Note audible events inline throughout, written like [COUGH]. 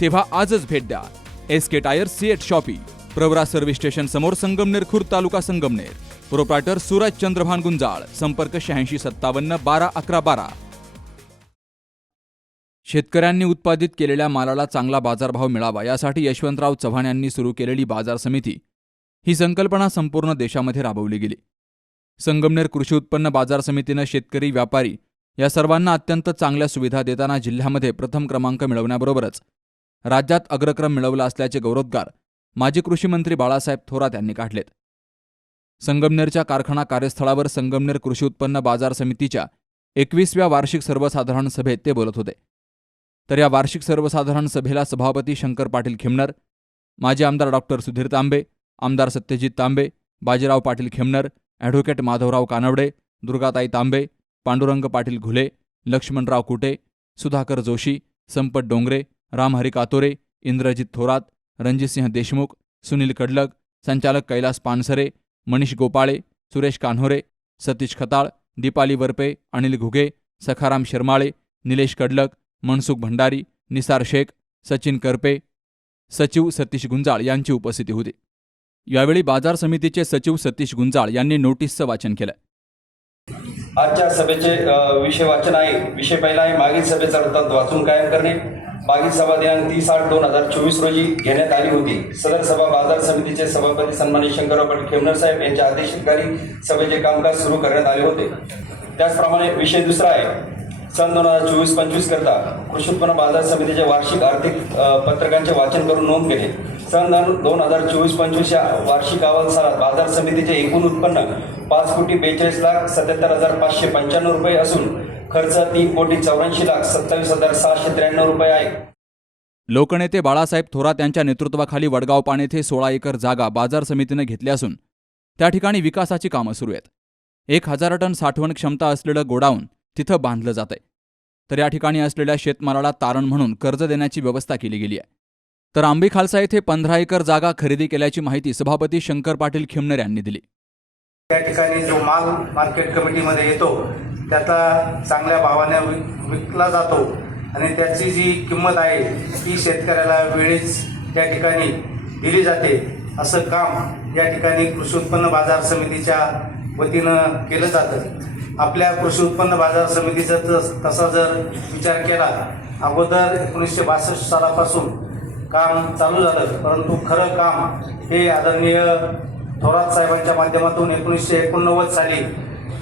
तेव्हा आजच भेट द्या. S K tyre CEAT shoppy Pravara service station समोर संगमनेर खुर्द तालुका संगमनेर. प्रोप्रायटर सूरज चंद्रभान गुंजाळ संपर्क शहाऐंशी सत्तावन्न बारा अकरा बारा. शेतकऱ्यांनी उत्पादित केलेल्या मालाला चांगला बाजारभाव मिळावा यासाठी यशवंतराव चव्हाण यांनी सुरू केलेली बाजार समिती ही संकल्पना संपूर्ण देशामध्ये राबवली गेली. संगमनेर कृषी उत्पन्न बाजार समितीनं शेतकरी व्यापारी या सर्वांना अत्यंत चांगल्या सुविधा देताना जिल्ह्यामध्ये प्रथम क्रमांक मिळवण्याबरोबरच राज्यात अग्रक्रम मिळवला असल्याचे गौरवोद्गार माजी कृषी मंत्री बाळासाहेब थोरात यांनी काढलेत. संगमनेरच्या कारखाना कार्यस्थळावर संगमनेर कृषी उत्पन्न बाजार समितीच्या एकवीसव्या वार्षिक सर्वसाधारण सभेत ते बोलत होते. तर या वार्षिक सर्वसाधारण सभेला सभापती शंकर पाटील खेमनर माजी आमदार डॉक्टर सुधीर तांबे आमदार सत्यजित तांबे बाजीराव पाटील खेमनर ॲडव्होकेट माधवराव कानवडे दुर्गाताई तांबे पांडुरंग पाटील घुले लक्ष्मणराव कुटे सुधाकर जोशी संपत डोंगरे रामहरी कातोरे इंद्रजित थोरात रणजितसिंह देशमुख सुनील कडलग संचालक कैलास पानसरे मनीष गोपाळे सुरेश कान्होरे सतीश खताळ दीपाली वरपे अनिल घुगे सखाराम शर्माळे निलेश कडलग मनसुख भंडारी निसार शेख सचिन करपे सचिव सतीश गुंजाळ यांची उपस्थिती होती. यावेळी बाजार समितीचे सचिव सतीश गुंजाळ यांनी नोटीसचं वाचन केलं. आजच्या सभेचे विषय वाचन आहे. विषय पहिला आहे मागील सभेचा वृत्तांत वाचून कायम करणे. मागील सभा दिनांक तीस आठ दोन हजार चोवीस रोजी घेण्यात आली होती. सदर सभा बाजार समितीचे सभापती सन्मानित शंकरराव पाटील खेमनर साहेब यांच्या अध्यक्षतेखाली सभेचे कामकाज सुरू करण्यात आले होते. त्याचप्रमाणे विषय दुसरा आहे. सन दोन हजार चोवीस पंचवीस करता कृषी उत्पन्न बाजार समितीचे वार्षिक आर्थिक पत्रकांचे वाचन करून नोंद केले. सन दोन हजार चोवीस पंचवीस या वार्षिक अहवालसारात बाजार समितीचे एकूण उत्पन्न पाच कोटी बेचाळीस लाख सत्याहत्तर हजार पाचशे पंच्याण्णव रुपये असून खर्च तीन कोटी चौऱ्याऐंशी लाख सत्तावीस हजार सहाशे त्र्याण्णव रुपये आहे. लोकनेते बाळासाहेब थोरात यांच्या नेतृत्वाखाली वडगाव पाण येथे सोळा एकर जागा बाजार समितीनं घेतली असून त्या ठिकाणी विकासाची कामं सुरू आहेत. एक हजार टन साठवण क्षमता असलेलं गोडाऊन तिथं बांधलं जातंय. तर या ठिकाणी असलेल्या शेतमालाला तारण म्हणून कर्ज देण्याची व्यवस्था केली गेली आहे. तर आंबी खालसा येथे पंधरा एकर जागा खरेदी केल्याची माहिती सभापती शंकर पाटील खिमनर यांनी दिली. त्या ठिकाणी जो माल मार्केट कमिटीमध्ये येतो त्याचा चांगल्या भावाने विक विकला जातो. आणि त्याची जी किंमत आहे ती शेतकऱ्याला वेळीच त्या ठिकाणी दिली जाते. असं काम या ठिकाणी कृषी उत्पन्न बाजार समितीच्या वतीनं केलं जातं. आपल्या कृषी उत्पन्न बाजार समितीचा तसा जर विचार केला अगोदर एकोणीसशे बासष्ट सालापासून काम चालू झालं. परंतु खरं काम हे आदरणीय थोरात साहेबांच्या माध्यमातून एकोणीसशे एकोणनव्वद साली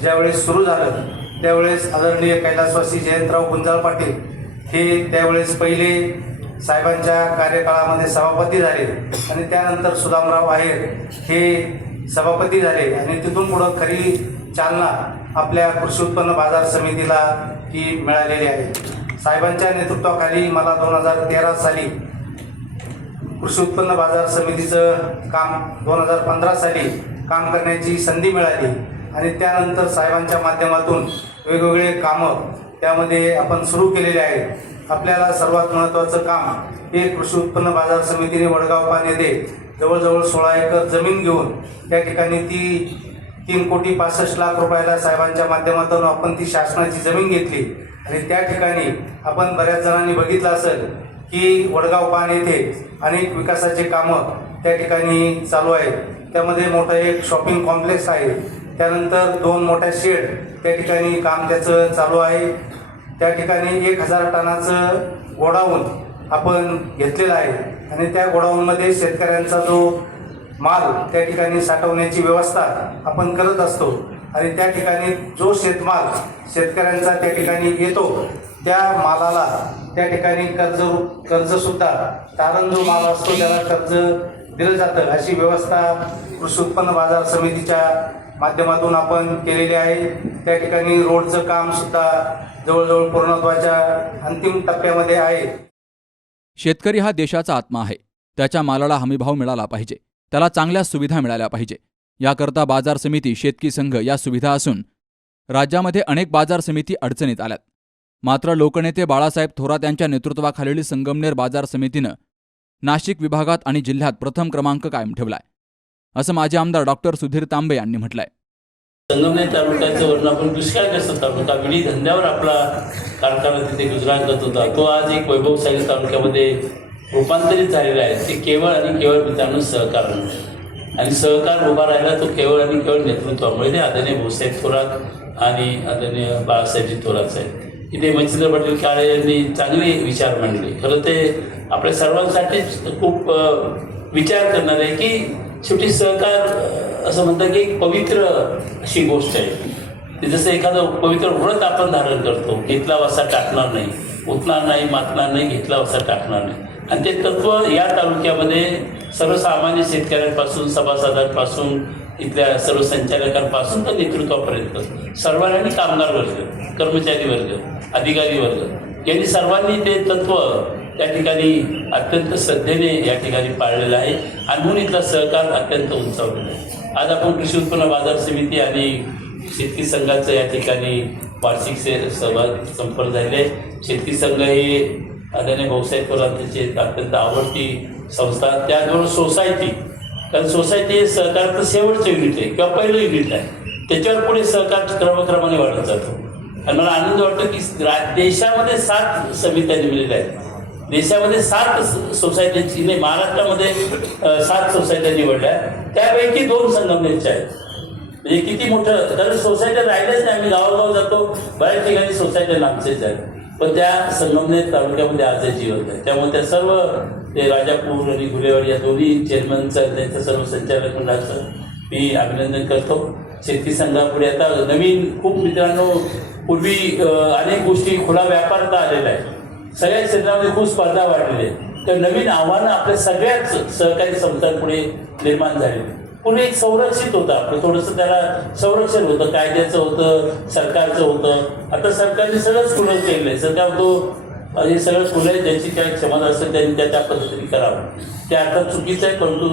ज्यावेळेस सुरू झालं त्यावेळेस आदरणीय कैलासवासी जयंतराव गुंजाळ पाटील हे त्यावेळेस पहिले साहेबांच्या कार्यकाळामध्ये सभापती झाले आणि त्यानंतर सुदामराव आहेर हे सभापती झाले. आणि तिथून पुढं खरी चालना आपल्या कृषी उत्पन्न बाजार समितीला ही मिळालेली आहे. साहेबांच्या नेतृत्वाखाली मला दोन हजार तेरा साली कृषी उत्पन्न बाजार समितीचं काम दोन हजार पंधरा साली काम करण्याची संधी मिळाली. आणि त्यानंतर साहेबांच्या माध्यमातून वेगवेगळे कामं त्यामध्ये आपण सुरू केलेले आहेत. आपल्याला सर्वात महत्त्वाचं काम हे कृषी उत्पन्न बाजार समितीने वडगाव पान येथे जवळजवळ सोळा एकर जमीन घेऊन त्या ठिकाणी ती तीन कोटी पासष्ट लाख रुपयाला साहेबांच्या माध्यमातून आपण ती शासनाची जमीन घेतली. आणि त्या ठिकाणी आपण बऱ्याच जणांनी बघितलं असेल की वडगाव पान येथे अनेक विकासाचे कामं त्या ठिकाणी चालू आहेत. त्यामध्ये मोठं एक शॉपिंग कॉम्प्लेक्स आहे. त्यानंतर दोन मोठ्या शेड त्या ठिकाणी काम त्याचं चालू आहे. त्या ठिकाणी एक हजार टनाचं गोडाऊन आपण घेतलेलं आहे. आणि त्या गोडाऊनमध्ये शेतकऱ्यांचा जो माल त्या ठिकाणी साठवण्याची व्यवस्था आपण करत असतो. आणि त्या ठिकाणी जो शेतमाल शेतकऱ्यांचा त्या ठिकाणी येतो त्या मालाला त्या ठिकाणी कर्ज कर्जसुद्धा तारण जो माल असतो त्याला कर्ज दिलं जातं. अशी व्यवस्था कृषी उत्पन्न बाजार समितीच्या माध्यमातून आपण केलेली आहे. त्या ठिकाणी रोडचं काम सुद्धा जवळजवळ पूर्णत्वाच्या अंतिम टप्प्यामध्ये आहे. शेतकरी हा देशाचा आत्मा आहे. त्याच्या मालाला हमीभाव मिळाला पाहिजे. त्याला चांगल्या सुविधा मिळाल्या पाहिजे. याकरता बाजार समिती शेतकी संघ या सुविधा असून राज्यामध्ये अनेक बाजार समिती अडचणीत आल्यात. मात्र लोकनेते बाळासाहेब थोरात यांच्या नेतृत्वाखालील संगमनेर बाजार समितीनं नाशिक विभागात आणि जिल्ह्यात प्रथम क्रमांक कायम ठेवलाय. असं माजी आमदार डॉक्टर सुधीर तांबे यांनी म्हटलंय. संगमनेर तालुक्याचं वर्ण आपण दुष्काळग्रस्त तालुका विडी धंद्यावर आपला कारखाना तिथे गुजरात जात होता. तो आज एक वैभवशाली तालुक्यामध्ये रूपांतरित झालेला आहे. ते केवळ आणि केवळ मित्रांनो सहकार आणि सहकार उभा राहिला तो केवळ आणि केवळ नेतृत्वामुळे. आदरणीय भाऊसाहेब थोरात आणि आदरणीय बाळासाहेबजी थोरात साहेब. इथे मच्छिंद्र पाटील काळे यांनी चांगले विचार मांडले. खरं ते आपल्या सर्वांसाठीच खूप विचार करणार आहे की शेवटी सहकार असं म्हणतात की एक पवित्र अशी गोष्ट आहे. ते जसं एखादं पवित्र व्रत आपण धारण करतो घेतला वासा टाकणार नाही उठणार नाही मातणार नाही घेतला वासा टाकणार नाही. आणि ते तत्व या तालुक्यामध्ये सर्वसामान्य शेतकऱ्यांपासून सभासदांपासून इथल्या सर्व संचालकांपासून तर नेतृत्वापर्यंत. सर्वांनी कामगार वर्ग कर्मचारी वर्ग अधिकारी वर्ग यांनी सर्वांनी ते तत्व त्या ठिकाणी अत्यंत श्रद्धेने या ठिकाणी पाळलेलं आहे. आणि म्हणून इथला सहकार अत्यंत उंचावलेला आहे. आज आपण कृषी उत्पन्न बाजार समिती आणि शेतकरी संघाचं या ठिकाणी वार्षिक से सहभाग संपन्न झाले आहे. संघ हे आदरणीय भाऊसाहेब थोरातांची अत्यंत आवडती संस्था. त्याचबरोबर सोसायटी कारण सोसायटी हे सहकाराचं शेवटचं युनिट आहे किंवा पहिलं युनिट आहे. त्याच्यावर पुढे सहकार क्रमक्रमाने वाढत जातो. आणि मला आनंद वाटतो की रा- देशामध्ये सात समित्या नेमलेल्या आहेत. देशामध्ये सात स- सोसायटीची नाही महाराष्ट्रामध्ये सात सोसायट्या निवडल्या त्यापैकी दोन संगमनेरच्या आहेत. म्हणजे किती मोठं कारण सोसायट्या राहिल्याच नाही. आम्ही गावागाव जातो. बऱ्याच ठिकाणी सोसायट्या लांबचेच आहेत. पण त्या संगमनेर तालुक्यामध्ये आज जिवंत आहे. त्यामुळे त्या सर्व ते राजापूर आणि गुलेवाडी या दोन्ही चेअरमनचं त्यांचं सर्व संचालक मंडळाचं मी अभिनंदन करतो. शेती संघापुढे आता नवीन खूप मित्रांनो पूर्वी अनेक गोष्टी खुला व्यापारता आलेला आहे सगळ्या क्षेत्रामध्ये खूप स्पर्धा वाढलेली आहे तर नवीन आव्हानं आपल्या सगळ्याच सहकारी संस्थांपुढे निर्माण झालेली पुणे एक संरक्षित होतं आपलं. थोडंसं त्याला संरक्षण होतं कायद्याचं होतं सरकारचं होतं. आता सरकारने सगळंच खुलं केलं आहे सरकार तो हे सगळं खुलं आहे ज्याची काय क्षमता असेल त्यांनी त्या त्या पद्धतीने करावं. ते आता चुकीचं आहे परंतु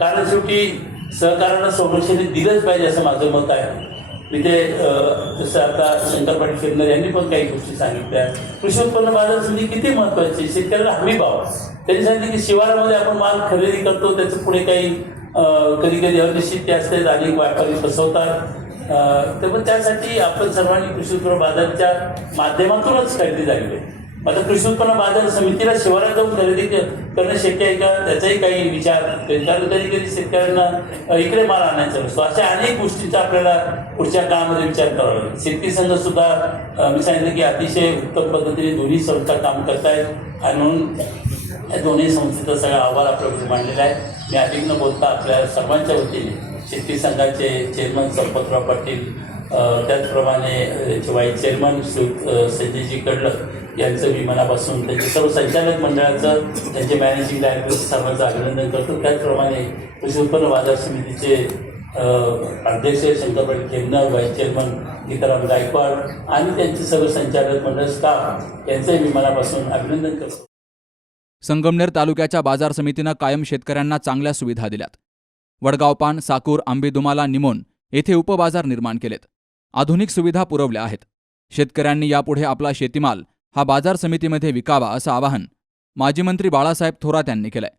कारण शेवटी सहकाराला संरक्षण दिलंच पाहिजे असं माझं मत आहे. तिथे जसं आता शंकर पाटील शेतकरी यांनी पण काही गोष्टी सांगितल्या. कृषी उत्पन्न बाजार समिती किती महत्वाची शेतकऱ्याला हमी भाव. त्यांनी सांगितलं की शिवारामध्ये आपण माल खरेदी करतो त्याचं पुढे काही कधी कधी अनिश्चित असते जागी व्यापारी फसवतात तर मग त्यासाठी आपण सर्वांनी कृषी उत्पन्न बाजारच्या माध्यमातूनच खरेदी झाली आहे आता कृषी उत्पन्न बाजार समितीला शिवारात जाऊन खरेदी करणं शक्य आहे का? त्याचाही काही विचार त्यांच्या कारण कधी कधी शेतकऱ्यांना इकडे माल आणायचा असतो अशा अनेक गोष्टीचा आपल्याला पुढच्या काळामध्ये विचार करावा लागेल. शेतकरी संघ सुद्धा मी सांगितलं की अतिशय उत्तम पद्धतीने दोन्ही संस्था काम करतायत. आणि म्हणून या दोन्ही संस्थेचा सगळा अहवाल आपल्याकडे मांडलेला आहे. मी अधिक न बोलता आपल्या सर्वांच्या वतीने. शेतकरी संघाचे चेअरमन संपतराव पाटील त्याचप्रमाणे याचे वाईस चेअरमन शिव संजयजी कडलक यांचं मी मनापासून त्यांचे सर्व संचालक मंडळाचं त्यांचे मॅनेजिंग डायरेक्टर सर्वांचं अभिनंदन करतो. त्याचप्रमाणे कृषी उत्पन्न बाजार समितीचे अध्यक्ष शंकर पाटील खेमनार व्हाईस चेअरमन गीताराम गायकवाड आणि त्यांचे सर्व संचालक मंडळ स्टाफ यांचंही मी मनापासून अभिनंदन करतो. संगमनेर तालुक्याच्या बाजार समितीनं कायम शेतकऱ्यांना चांगल्या सुविधा दिल्यात. वडगावपान साकूर आंबेदुमाला निमोन येथे उपबाजार निर्माण केलेत. आधुनिक सुविधा पुरवल्या आहेत. शेतकऱ्यांनी यापुढे आपला शेतीमाल हा बाजार समितीमध्ये विकावा असं आवाहन माजी मंत्री बाळासाहेब थोरात यांनी केलंय.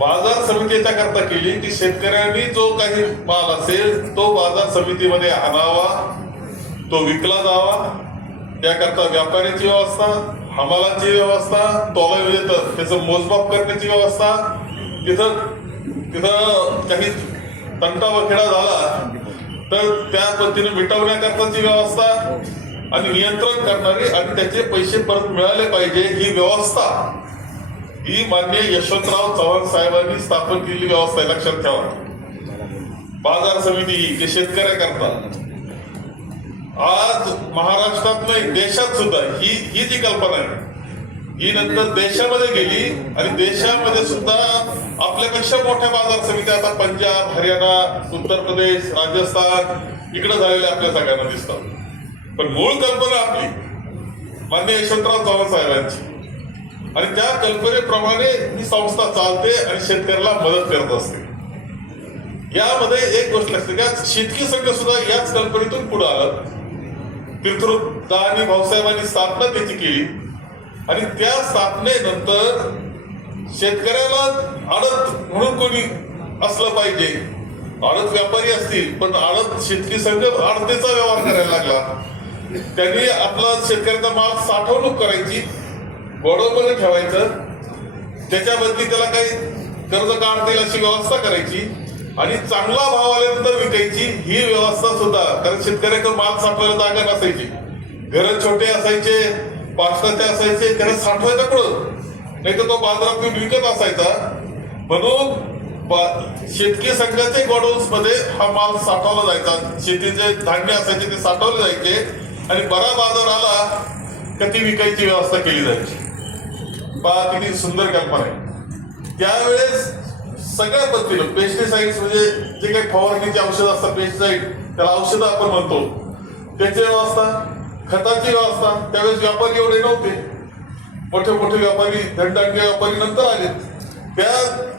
बाजार समितीच्या करता केली की शेतकऱ्यांनी जो काही माल असेल तो बाजार समितीमध्ये आणावा तो विकला जावा त्याकरता व्यापाऱ्याची व्यवस्था हमालाची व्यवस्था तोला येतं. त्याचं मोजमाप करण्याची व्यवस्था. तिथं तिथं काही तंटा वखेडा झाला तर त्या पद्धतीने मिटवण्याकरताची व्यवस्था आणि नियंत्रण करणारी आणि त्याचे पैसे परत मिळाले पाहिजे ही व्यवस्था. ही मान्य यशवंतराव चव्हाण साहेबांनी स्थापन केलेली व्यवस्था आहे. लक्षात ठेवा. बाजार समिती जे जे शेतकऱ्याकरता. आज महाराष्ट्रात नाही देशात सुद्धा ही ही जी कल्पना आहे. ही नंतर देशामध्ये गेली आणि देशामध्ये सुद्धा आपल्यापेक्षा मोठ्या बाजार समित्या आता पंजाब हरियाणा उत्तर प्रदेश राजस्थान इकडे झालेल्या आपल्या सगळ्यांना दिसतात. पण मूळ कल्पना आपली मान्य यशवंतराव चव्हाण साहेबांची. आणि त्या कल्पनेप्रमाणे ही संस्था चालते आणि शेतकऱ्याला मदत करत असते. यामध्ये एक गोष्ट असते का शेतकी संघ सुद्धा याच कल्पनेतून पुढे आलं. पितृदानी भाऊसाहेबांनी स्थापना त्याची केली. आणि त्या स्थापनेनंतर शेतकऱ्याला आडत म्हणून कोणी असलं पाहिजे. आडत व्यापारी असतील पण आडत शेतकरी संघ आडतेचा व्यवहार करायला लागला. त्यांनी आपला शेतकऱ्याचा माल साठवणूक करायची गोडोपणे ठेवायचं. त्याच्या त्याला काही कर्ज काढता येईल अशी व्यवस्था करायची. आणि चांगला भाव आल्यानंतर विकायची ही व्यवस्था सुद्धा. कारण शेतकऱ्याकडे माल साठवायला जागा नसायची. घरं छोटे असायचे पाचताचे असायचे त्याला साठवायचा कुठं? नाही तर तो बाजारात विकत असायचा. म्हणून बा- शेतकी संघाचे गोडाऊन्समध्ये हा माल साठवला जायचा. शेतीचे धान्य असायचे ते साठवले जायचे. आणि बरा बाजार आला का ती विकायची व्यवस्था केली जायची. बा किती सुंदर कल्पना आहे. त्यावेळेस सगळ्या पद्धतीनं पेस्टिसाइड्स म्हणजे जे काही फवारणीची औषधं असतात पेस्टिसाइड त्याला औषधं आपण म्हणतो. त्याची व्यवस्था खताची व्यवस्था त्यावेळेस व्यापारी एवढे नव्हते. मोठे मोठे व्यापारी धनदांडे व्यापारी नंतर आले त्या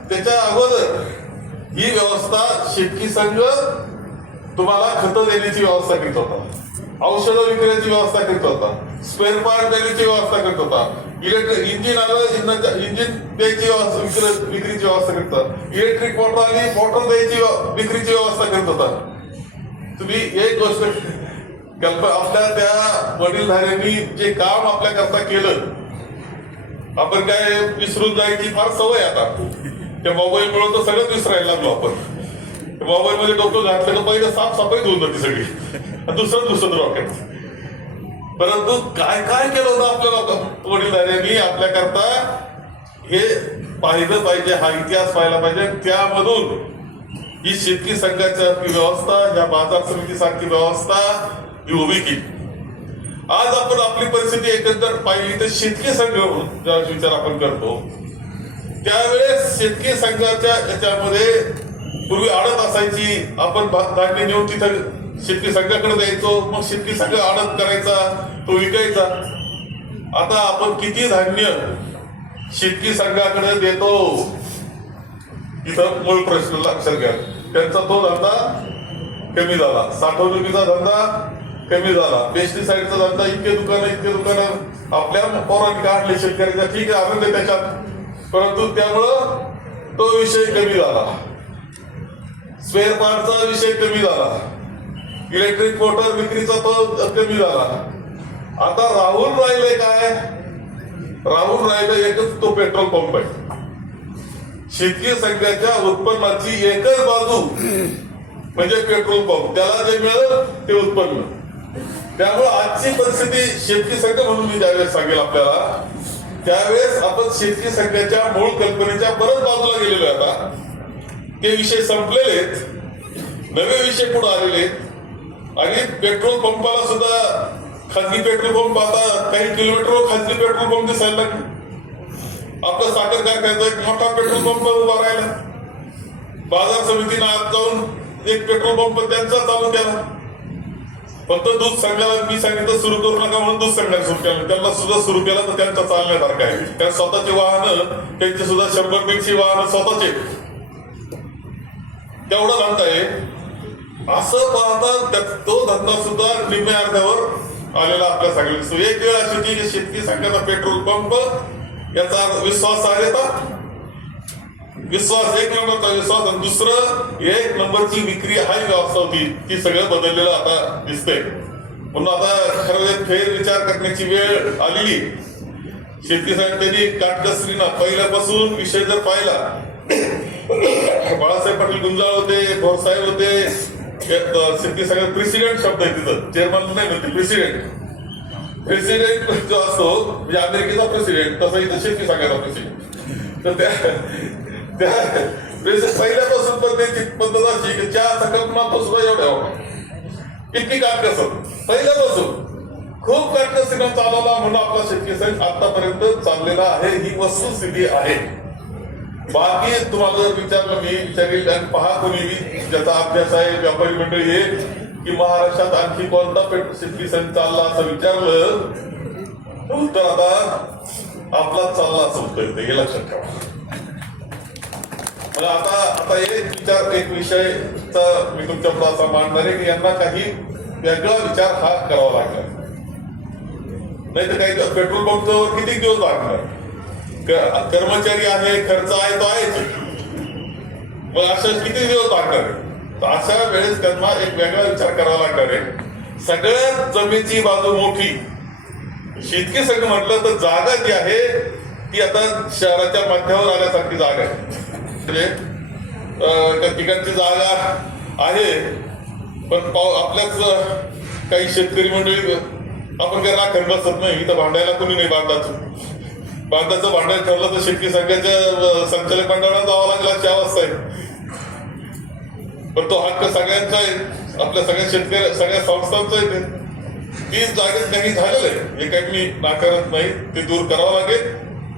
त्याच्या अगोदर ही व्यवस्था शेतकी संघ तुम्हाला खतं देण्याची व्यवस्था करीत होता. औषधं विकण्याची व्यवस्था करत होता. स्पेअर पार्ट देण्याची व्यवस्था करत होता. इलेक्ट्रिक इंजिन आलं इंजिन द्यायची व्यवस्था विक्रीची व्यवस्था करत होता. इलेक्ट्रिक मोटर आली मोटर द्यायची विक्रीची व्यवस्था करत होता. तुम्ही एक गोष्ट कल्प आपल्या त्या वडीलधाऱ्यांनी जे काम आपल्या करता केलं आपण काय विसरून जायची फार सवय आता. त्या मोबाईल मिळून तर सगळंच विसरायला लागलो आपण. मोबाईल मध्ये डोकं घातलं तर पहिलं साफसफाई होऊन जाते सगळी. दुसरं दुसरं रॉकेट परंतु काय काय केलं होतं आपल्या वडीलधाऱ्यांनी आपल्याकरता हे पाहिलं पाहिजे हा इतिहास पाहिला पाहिजे. त्यामधून ही शेतकी संघाची व्यवस्था या बाजार समिती सारखी व्यवस्था ही उभी केली. आज आपण आपली परिस्थिती एकंदर पाहिली तर शेतकी संघ ज्या विचार आपण करतो त्यावेळेस शेतकी संघाच्या याच्यामध्ये पूर्वी आडत असायची. आपण धान्य नेऊन तिथं शेतकरी संघाकडे द्यायचो मग शेतकरी संघ आडत करायचा तो विकायचा. आता आपण किती धान्य शेतकरी संघाकडे देतो? इथं मूळ प्रश्न लक्षात घ्या. त्यांचा तो धंदा कमी झाला. साठवणुकीचा धंदा कमी झाला. पेस्टिसाइडचा धंदा इतके दुकानं इतके दुकानं आपल्या पोरांनी काढले शेतकऱ्याच्या. ठीक आहे आनंद आहे त्याच्यात. परंतु त्यामुळं तो विषय कमी झाला. स्पेअर पार्टचा विषय कमी झाला. इलेक्ट्रिक मोटर विक्रीचा तो कमी झाला. आता राहुल राहिले काय? राहुल राहिले एकच तो पेट्रोल पंप आहे. शेतकी संघाच्या उत्पन्नाची एकच बाजू म्हणजे पेट्रोल पंप. त्याला जे मिळेल ते उत्पन्न. त्यामुळे आजची परिस्थिती शेतकी संघ म्हणून मी ज्यावेळेस सांगेल आपल्याला त्यावेळेस आपण शेतकी संघाच्या मूळ कल्पनेच्या परत बाजूला गेलेलो आता. ते विषय संपलेले आहेत नवे विषय पुढे आलेले आहेत आणि पेट्रोल पंपाला सुद्धा खाजगी पेट्रोल पंप आता काही किलोमीटर खाजगी पेट्रोल पंप दिसायला लागले. आपलं साखर कारखान्याचा एक मोठा पेट्रोल पंप उभा राहिला. बाजार समितीनं आत जाऊन एक पेट्रोल पंप त्यांचा चालू केला. फक्त दूध सांगायला मी सांगितलं सुरू करू नका म्हणून दूध सांगायला सुरू केलं. त्यांना सुद्धा सुरू केलं तर त्यांचा चालण्यासारखं आहे कारण स्वतःची वाहन त्यांचे सुद्धा शंभर पेक्षी वाहन स्वतःचे. तेवढं म्हणताय आहे असं पाहता तो धंदा सुद्धा निम्म्या अर्ध्यावर आलेला आपल्या सगळ्या एक वेळ अशी की शेतकरी संघाचा पेट्रोल पंप याचा विश्वास आहे का? विश्वास एक नंबरचा विश्वास आणि दुसरं एक नंबरची विक्री हा व्यवस्था होती. ती सगळं बदललेलं आता दिसतंय. म्हणून आता खरं फेर विचार करण्याची वेळ आलेली. शेतकरी त्यांनी काटकसरीनं पहिल्यापासून विषय जर पाहिला [COUGHS] बाळासाहेब पाटील गुंजाळ होते भोरसाहेब होते सिद्धी सगळ्यात प्रेसिडेंट शब्द आहे तिथं. चेअरमन नाही म्हणते प्रेसिडेंट. प्रेसिडेंट जो असतो म्हणजे अमेरिकेचा प्रेसिडेंट तसा इथं शेती सांगायचा प्रेसिडेंट तर त्या त्या पहिल्यापासून पण त्याची पद्धत अशी की ज्या संकल्पनापासून एवढ्या इतकी काटकसर पहिल्यापासून. खूप काटकसरीनं चालवला म्हणून आपला शेतकरी आतापर्यंत चाललेला आहे. ही वस्तुस्थिती आहे. बाकी तुम्हाला जर विचारलं मी विचारेल आणि पहा कोणी ज्याचा अभ्यास आहे व्यापारी मंडळी आहे की महाराष्ट्रात आणखी कोणता पेट्रोल शेतकरी संघ चालला असं विचारलं उत्तर आता आपला चालला असं इथे हे लक्षात ठेवा. आता आता एक विचार एक विषयचा मी तुमच्यापुढे असा मांडणार आहे की यांना काही वेगळा विचार हा करावा लागणार. नाही तर काही पेट्रोल पंपवर किती दिवस लागणार? कर्मचारी आहे खर्च आहे तो आहेच. मग असं किती दिवस लागणार तर अशा वेळेस त्यांना एक वेगळा विचार करावा लागणार आहे. सगळ्यात जमिनीची बाजू मोठी. शेतकी सगळं म्हटलं तर जागा जी आहे ती आता शहराच्या मध्यावर आल्यासारखी जागा आहे. म्हणजे, त्या ठिकाणची जागा आहे पण पाव आपल्याच काही शेतकरी मंडळी आपण काय राखण बसत नाही इथं भांडायला कोणी नाही बांधायचं. बांधाचं भांडण ठरलं तर शेतकरी संघाच्या संचालक मंडळाला जावं लागला चार वाजता पण तो हक्क सगळ्यांचा आहे. आपल्या सगळ्या शेतकरी सगळ्या संस्थांचा आहे ते. तीच जागेत काही झालेलं आहे. हे काही मी नाकारत नाही. ते दूर करावं लागेल.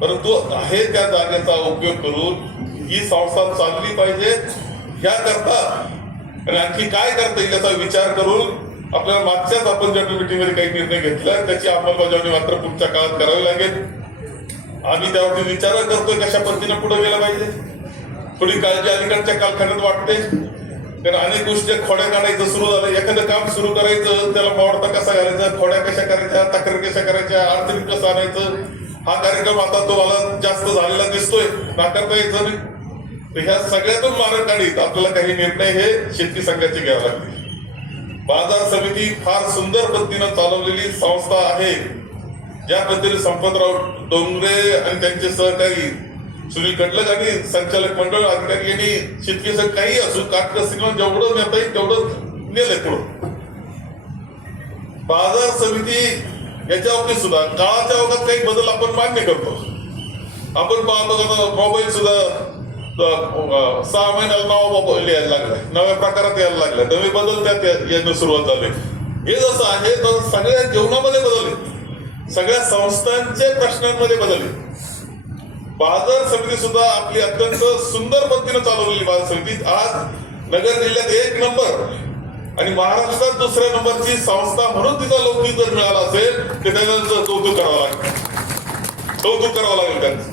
परंतु आहे त्या जागेचा उपयोग करून ही संस्था चालली पाहिजे याकरता आणि आणखी काय करता येईल याचा विचार करून आपल्याला मागच्याच आपण जनरल मिटिंगमध्ये काही निर्णय घेतला त्याची अंमलबजावणी मात्र पुढच्या काळात करावी लागेल. आम्ही त्यावरती विचार करतोय कशा पद्धतीने पुढे गेला पाहिजे. थोडी काळजी अलीकडच्या कालखंडात वाटते. कारण अनेक गोष्टी खोड्या काढायचं सुरू झालं. एखादं काम सुरू करायचं त्याला मावडता कसा घालायचा खोड्या कशा करायच्या तक्रार कशा करायच्या अडचणी कसं आणायचं हा कार्यक्रम आता तो मला जास्त झालेला दिसतोय. नाकारता यायचं नाही. ह्या सगळ्यातून मार्ग काढीत आपल्याला काही निर्णय हे शेतकरी संघाचे घ्यावे लागतील बाजार समिती फार सुंदर पद्धतीनं चालवलेली संस्था आहे. ज्या पद्धतीने संपतराव डोंगरे आणि त्यांचे सहकारी सुनील कडलक आणि संचालक मंडळ अधिकारी यांनी शेतकरी काही असू काटकसरीनं जेवढं नेता येईल तेवढं नेलंय पुढं. बाजार समिती याच्या बाबतीत सुद्धा काळाच्या अवघात काही बदल आपण मान्य करतो. आपण पाहतो का मोबाईल सुद्धा सहा महिन्याला नवा मोबाईल यायला लागलाय नव्या प्रकारात यायला लागलाय. नवे बदल त्यात यायला सुरुवात झाली. हे जसं आहे तर सगळ्या जीवनामध्ये बदल सगळ्या संस्थांच्या प्रश्नांमध्ये बदलले बाजार समिती सुद्धा आपली अत्यंत सुंदर पद्धतीने चालवलेली बाजार समिती. आज नगर जिल्ह्यात एक नंबर. आणि महाराष्ट्रात दुसऱ्या नंबरची संस्था म्हणून तिचा लौकिक जर मिळाला असेल तर त्याचं कौतुक करावं लागेल. कौतुक करावं लागेल त्यांचं.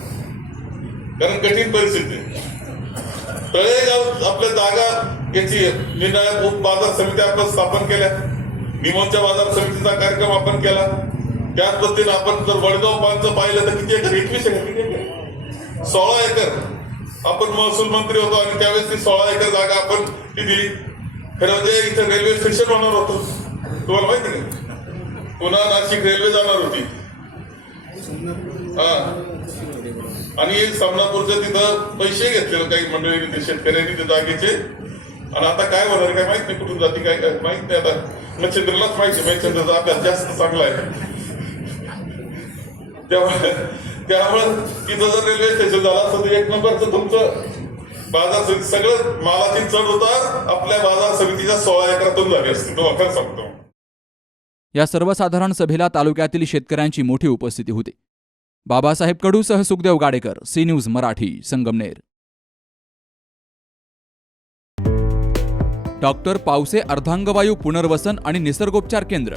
कारण कठीण परिस्थिती. तळेगाव आपल्या जागा याची निर्णायक बाजार समिती आपण स्थापन केल्या. निमोनच्या बाजार समितीचा कार्यक्रम आपण केला. त्याच पद्धतीने आपण जर वडगाव पानचं पाहिलं तर किती एकर एकवीस एकर. किती एकर? सोळा एकर. आपण महसूल मंत्री होतो आणि त्यावेळेस ती सोळा एकर जागा आपण ती दिली खरं म्हणजे इथं रेल्वे स्टेशन होणार होतं. तुम्हाला माहिती नाही पुन्हा नाशिक रेल्वे जाणार होती. हा. आणि समनापूरच्या तिथं पैसे घेतलेलं काही मंडळींनी ते शेतकऱ्यांनी त्या जागेचे. आणि आता काय होणार काय माहीत नाही कुठून जाती काय काय माहीत नाही आता. मच्छिंद्रलाच माहिती मच्छिंद्रचा अभ्यास जास्त चांगला आहे. त्यामुळे त्यामुळे तिथं जर रेल्वे स्टेशन झालं असतं तर एक नंबरचं तुमचं बाजार समिती सगळं मालाची चढ उतार आपल्या बाजार समितीच्या सोळा एकरातून झाली असते तो खरं सांगतो. या सर्वसाधारण सभेला तालुक्यातील शेतकऱ्यांची मोठी उपस्थिती होती. Babasaheb कडूसह Sukhdev Gadekar C news Marathi Sangamner. Doctor Pawase अर्धांगवायू पुनर्वसन आणि निसर्गोपचार केंद्र